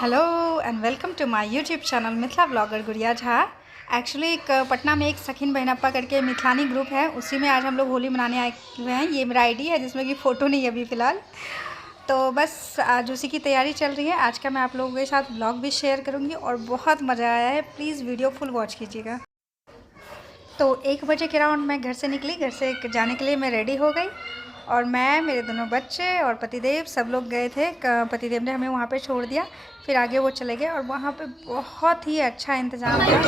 Hello and welcome to my YouTube channel Mithila blogger Gudiya Jha. Actually एक पटना में एक सखीन बहनप्पा करके मिथिलानी ग्रुप है, उसी में आज हम लोग होली मनाने आए हुए हैं। ये मेरा आईडी है जिसमें कि फ़ोटो नहीं है अभी फ़िलहाल। तो बस आज उसी की तैयारी चल रही है। आज का मैं आप लोगों के साथ ब्लॉग भी शेयर करूँगी और बहुत मज़ा आया है। प्लीज़ वीडियो फुल वॉच कीजिएगा। तो 1 बजे के अराउंड मैं घर से निकली। घर से जाने के लिए मैं रेडी हो गई और मैं, मेरे दोनों बच्चे और पतिदेव सब लोग गए थे। पतिदेव ने हमें वहाँ पे छोड़ दिया, फिर आगे वो चले गए और वहाँ पे बहुत ही अच्छा इंतज़ाम था।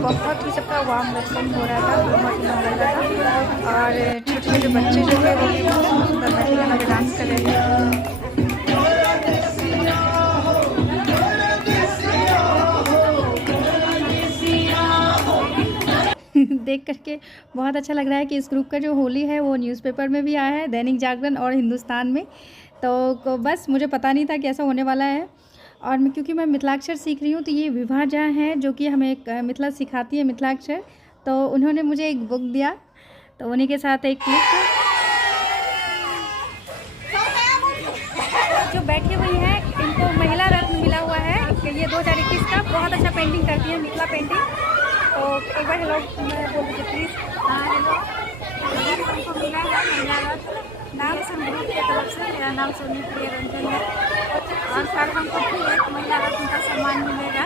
बहुत ही सबका वार्म वेलकम हो रहा था, बहुत ही अच्छा लग रहा था। और छोटे छोटे बच्चे जो है वो भी बहुत सुंदर मैथिली गाना पे डांस कर रहे थे। देख करके बहुत अच्छा लग रहा है कि इस ग्रुप का जो होली है वो न्यूज़पेपर में भी आया है, दैनिक जागरण और हिंदुस्तान में। तो बस मुझे पता नहीं था कि ऐसा होने वाला है। और क्योंकि मैं मिथिलाक्षर सीख रही हूँ तो ये विभा झा हैं जो कि हमें मिथिला सिखाती है, मिथिलाक्षर। तो उन्होंने मुझे एक बुक दिया, तो उन्हीं के साथ एक क्लिप जो बैठी हुई है, इनको महिला रत्न मिला हुआ है ये 2021 का। बहुत अच्छा पेंटिंग करती है, मिथिला पेंटिंग। तो एक बार हेलो बोल दीजिए प्लीज़। हाँ हेलो, हमको मिला है महिला रत्न नाम से ग्रुप की तरफ से। मेरा नाम सोनी प्रिय रंजन है और कल हमको फिर एक महिला रत्न का सम्मान मिलेगा।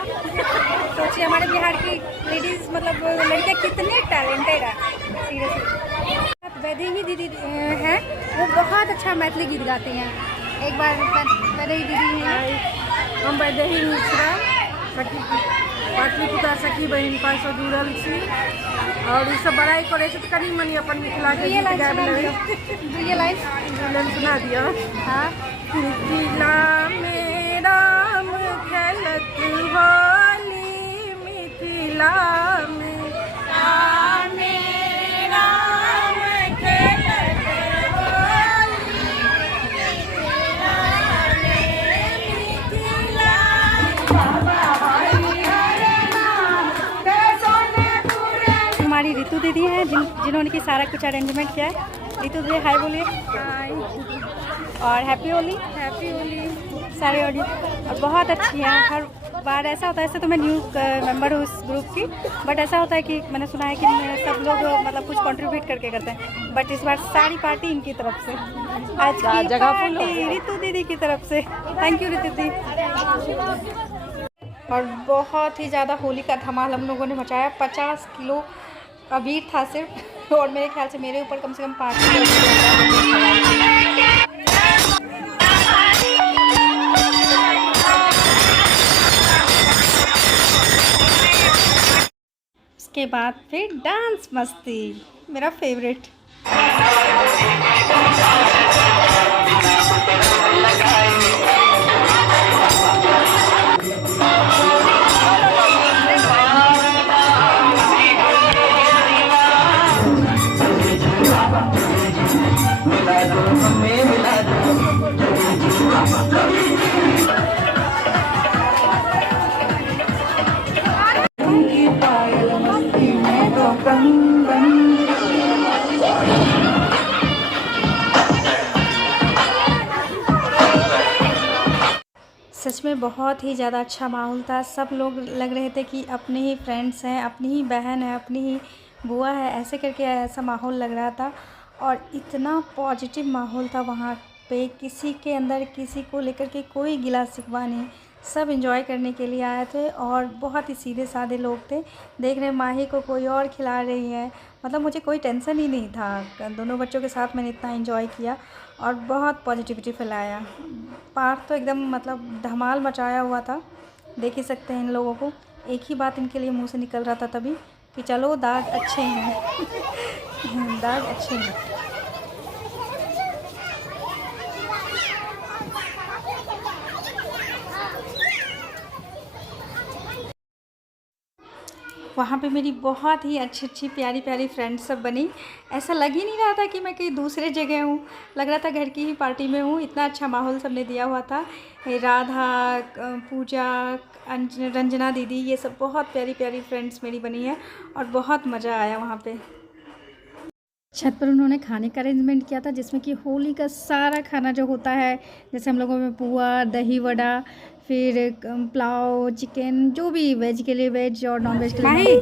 सोचिए हमारे बिहार की लेडीज़ मतलब लड़कियाँ कितनी टैलेंटेड है, सीरियसली। वैदेही दीदी हैं, वो बहुत अच्छा मैथिली गीत गाती हैं। एक बार वैदेही दीदी हैं। हम वैदेही मिश्रा पाटलिपुत्र सखी बहन पास जुड़ल छी और सब बड़ाई करे तो कनी मनी अपन मिथिला के गीत गाबे लगे। ये लाइन सुना दिया। हाँ। मिथिला में राम खेलत होली, मिथिला में राम खेलत होली, मिथिला हमारी रितु दीदी हैं जिन्होंने की सारा कुछ अरेंजमेंट किया है। रितु दीदी हाय बोलिए। और हैप्पी होली। हैप्पी होली सारे ऑडियंस और बहुत अच्छी हैं। हर बार ऐसा होता है, ऐसे तो मैं न्यू मेंबर हूँ इस ग्रुप की, बट ऐसा होता है कि मैंने सुना है कि सब लोग मतलब कुछ कंट्रीब्यूट करके करते हैं, बट इस बार सारी पार्टी इनकी तरफ से। आज की पार्टी रितु दीदी की तरफ से। थैंक यू रितु दीदी। और बहुत ही ज़्यादा होली का धमाल हम लोगों ने मचाया। 50 किलो अबीर था सिर्फ, और मेरे ख्याल से मेरे ऊपर कम से कम 5 किलो। उसके बाद फिर डांस मस्ती, मेरा फेवरेट। सच में बहुत ही ज़्यादा अच्छा माहौल था। सब लोग लग रहे थे कि अपने ही फ्रेंड्स हैं, अपनी ही बहन है, अपनी ही बुआ है, ऐसे करके ऐसा माहौल लग रहा था। और इतना पॉजिटिव माहौल था वहाँ पे, किसी के अंदर किसी को लेकर के कोई गिला शिकवा नहीं। सब एंजॉय करने के लिए आए थे और बहुत ही सीधे साधे लोग थे। देख रहे माही को कोई और खिला रही है, मतलब मुझे कोई टेंशन ही नहीं था। दोनों बच्चों के साथ मैंने इतना एंजॉय किया और बहुत पॉजिटिविटी फैलाया। पार्ट तो एकदम मतलब धमाल मचाया हुआ था। देख ही सकते हैं इन लोगों को। एक ही बात इनके लिए मुंह से निकल रहा था तभी कि चलो दाग अच्छे हैं। दाग अच्छे हैं। वहाँ पे मेरी बहुत ही अच्छी अच्छी प्यारी प्यारी फ्रेंड्स सब बनी। ऐसा लग ही नहीं रहा था कि मैं कहीं दूसरे जगह हूँ, लग रहा था घर की ही पार्टी में हूँ। इतना अच्छा माहौल सबने दिया हुआ था। राधा, पूजा, रंजना दीदी, ये सब बहुत प्यारी प्यारी फ्रेंड्स मेरी बनी है और बहुत मज़ा आया वहाँ पे। छत पर उन्होंने खाने का अरेंजमेंट किया था जिसमें कि होली का सारा खाना जो होता है, जैसे हम लोगों में पुआ, दही वड़ा, फिर पुलाव, चिकन, जो भी वेज के लिए वेज और नॉन वेज के लिए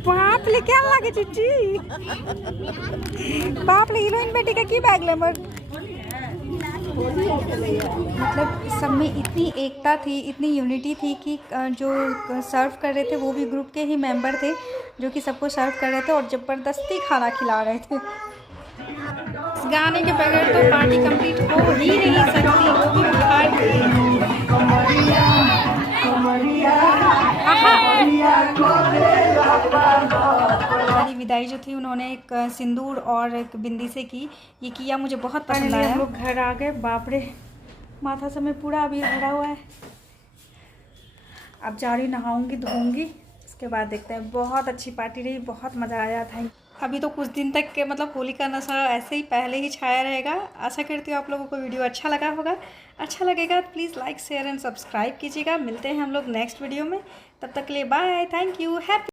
बाप ले क्या लगे चिट्ठी बाप ले हीरोइन बेटी का की बैग ले मर। मतलब सब में इतनी एकता थी, इतनी यूनिटी थी कि जो सर्व कर रहे थे वो भी ग्रुप के ही मेंबर थे जो कि सबको सर्व कर रहे थे और ज़बरदस्ती खाना खिला रहे थे। इस गाने के बगैर तो पार्टी कंप्लीट हो ही नहीं सकती, वो भी बिहार की विदाई जो थी उन्होंने एक सिंदूर और एक बिंदी से की। ये किया मुझे बहुत पसंद आया। हम लोग घर आ गए, बाप रे माथा समय पूरा अभी भरा हुआ है। अब जा रही नहाऊंगी धोऊंगी, उसके बाद देखते हैं। बहुत अच्छी पार्टी रही, बहुत मज़ा आया था। अभी तो कुछ दिन तक के मतलब होली का नशा ऐसे ही पहले ही छाया रहेगा। आशा करती हूँ आप लोगों को वीडियो अच्छा लगा होगा। अच्छा लगेगा तो please like share and subscribe कीजिएगा। मिलते हैं हम लोग नेक्स्ट वीडियो में, तब तक के लिए बाय, थैंक यू, हैप्पी।